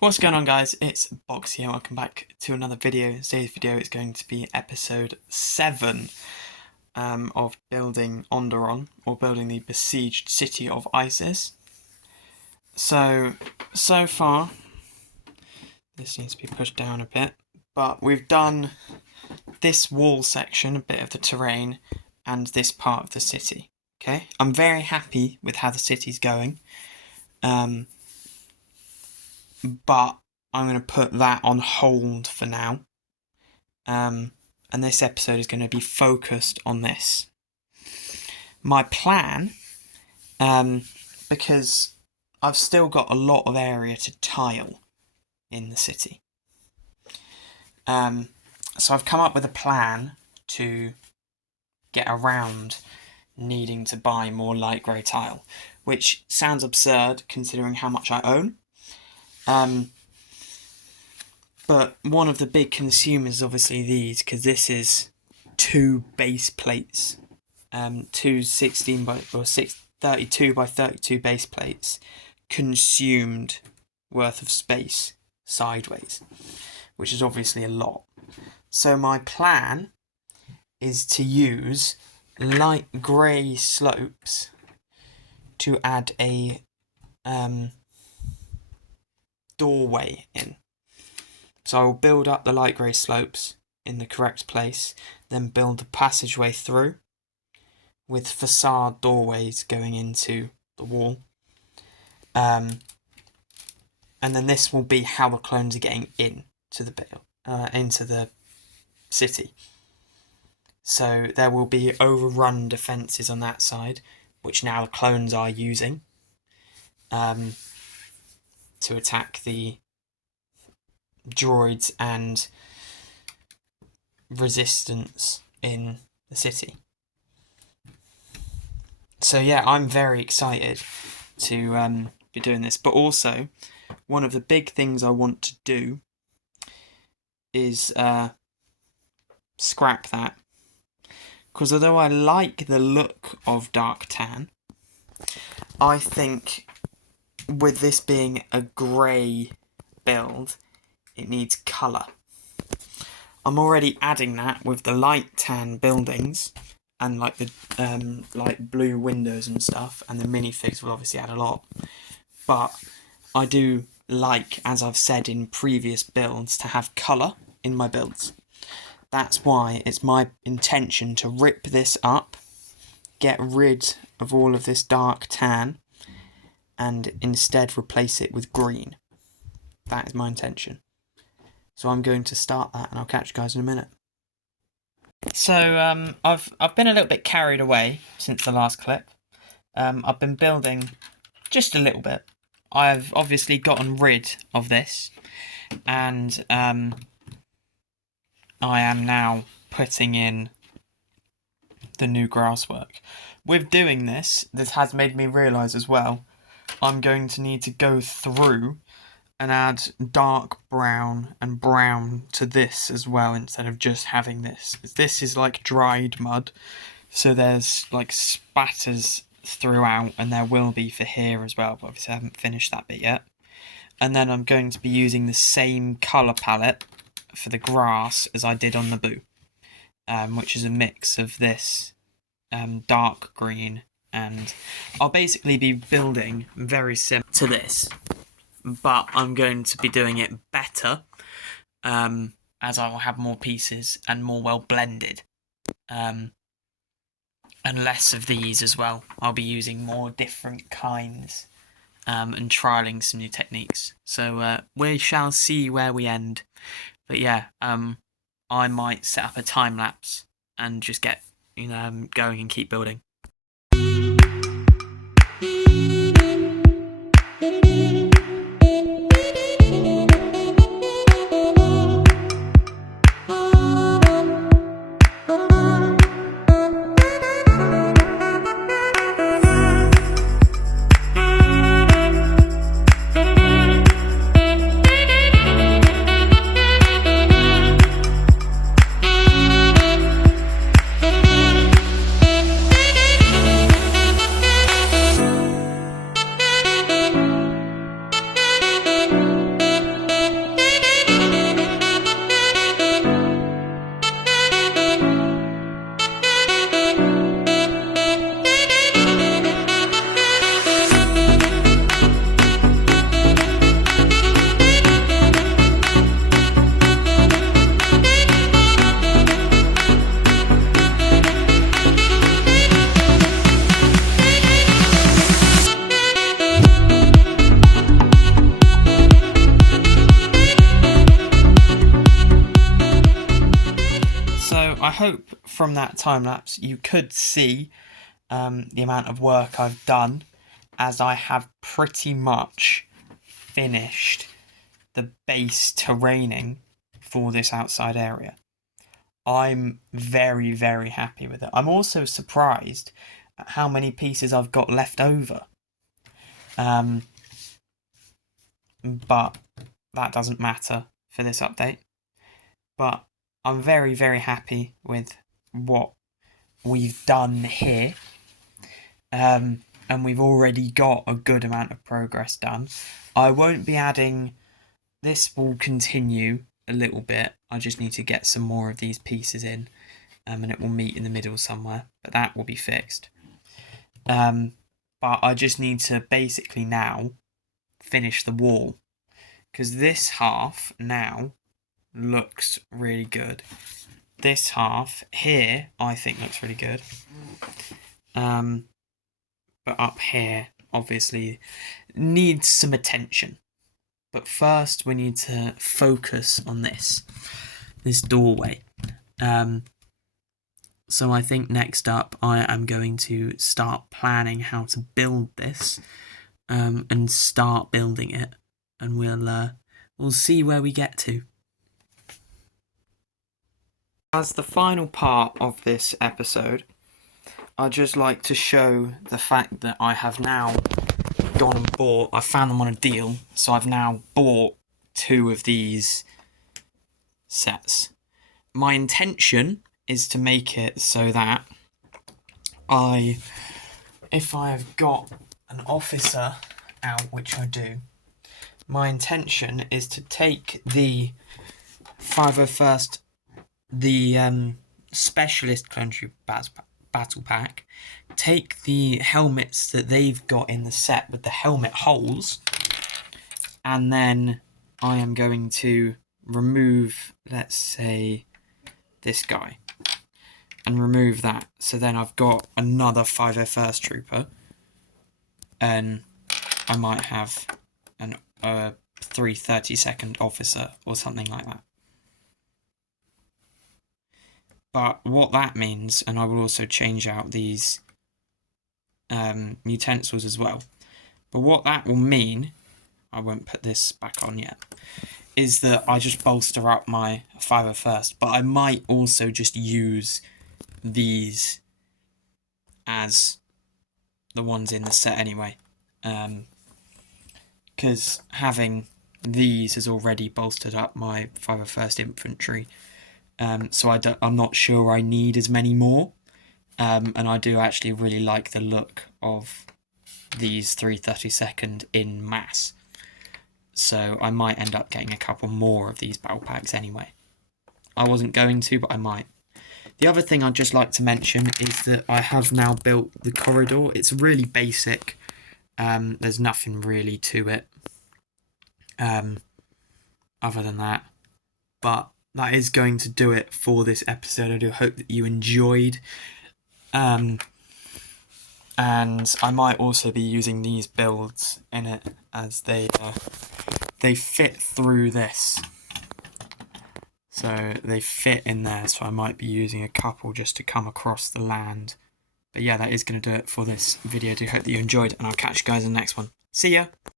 What's going on, guys? It's Box here. Welcome back to another video. Today's video is going to be episode 7 of building ONDERON, or building the besieged city of IZIZ. So far, this needs to be pushed down a bit, but we've done this wall section, a bit of the terrain, and this part of the city. Okay, I'm very happy with how the city's going. But I'm going to put that on hold for now. And this episode is going to be focused on this. My plan, because I've still got a lot of area to tile in the city. So I've come up with a plan to get around needing to buy more light grey tile, which sounds absurd considering how much I own. But one of the big consumers is obviously these, because this is 2 base plates, 32 by 32 base plates consumed worth of space sideways, which is obviously a lot. So my plan is to use light grey slopes to add a doorway in. So I will build up the light grey slopes in the correct place, then build the passageway through with facade doorways going into the wall. And then this will be how the clones are getting into the city. So there will be overrun defences on that side, which now the clones are using to attack the droids and resistance in the city. So yeah, I'm very excited to be doing this. But also, one of the big things I want to do is scrap that. Because although I like the look of dark tan, I think with this being a grey build, it needs colour. I'm already adding that with the light tan buildings and like the light blue windows and stuff, and the minifigs will obviously add a lot. But I do like, as I've said in previous builds, to have colour in my builds. That's why it's my intention to rip this up, get rid of all of this dark tan, and instead replace it with green. That is my intention. So I'm going to start that, and I'll catch you guys in a minute. So I've been a little bit carried away since the last clip. I've been building just a little bit. I've obviously gotten rid of this, and I am now putting in the new grasswork. With doing this has made me realise as well, I'm going to need to go through and add dark brown and brown to this as well, instead of just having this. This is like dried mud, so there's like spatters throughout, and there will be for here as well, but obviously I haven't finished that bit yet. And then I'm going to be using the same colour palette for the grass as I did on the boo, which is a mix of this dark green, and I'll basically be building very similar to this, but I'm going to be doing it better, as I will have more pieces and more well blended, and less of these as well. I'll be using more different kinds and trialling some new techniques. So we shall see where we end. But yeah, I might set up a time lapse and just get going and keep building. hope from that time lapse you could see the amount of work I've done, as I have pretty much finished the base terraining for this outside area. I'm very, very happy with it. I'm also surprised at how many pieces I've got left over. But that doesn't matter for this update. But I'm very, very happy with what we've done here. And we've already got a good amount of progress done. I won't be adding... This will continue a little bit. I just need to get some more of these pieces in. And it will meet in the middle somewhere. But that will be fixed. But I just need to basically now finish the wall. Because this half now looks really good. This half here, I think, looks really good. But up here, obviously, needs some attention. But first, we need to focus on this doorway. So I think next up, I am going to start planning how to build this, and start building it, and we'll see where we get to. As the final part of this episode, I'd just like to show the fact that I have now gone and bought... I found them on a deal, so I've now bought 2 of these sets. My intention is to make it so that if I have got an officer out, which I do, my intention is to take the 501st, the Specialist Clone Battle Pack, take the helmets that they've got in the set with the helmet holes, and then I am going to remove, let's say, this guy, and remove that. So then I've got another 501st Trooper, and I might have a 332nd officer or something like that. But what that means, and I will also change out these utensils as well, but what that will mean, I won't put this back on yet, is that I just bolster up my 501st, but I might also just use these as the ones in the set anyway, because having these has already bolstered up my 501st infantry. So I'm not sure I need as many more, and I do actually really like the look of these 332nd in mass, so I might end up getting a couple more of these battle packs anyway. I wasn't going to, but I might. The other thing I'd just like to mention is that I have now built the corridor. It's really basic, there's nothing really to it other than that, but that is going to do it for this episode. I do hope that you enjoyed. And I might also be using these builds in it, as they fit through this. So they fit in there, so I might be using a couple just to come across the land. But yeah, that is going to do it for this video. I do hope that you enjoyed, and I'll catch you guys in the next one. See ya!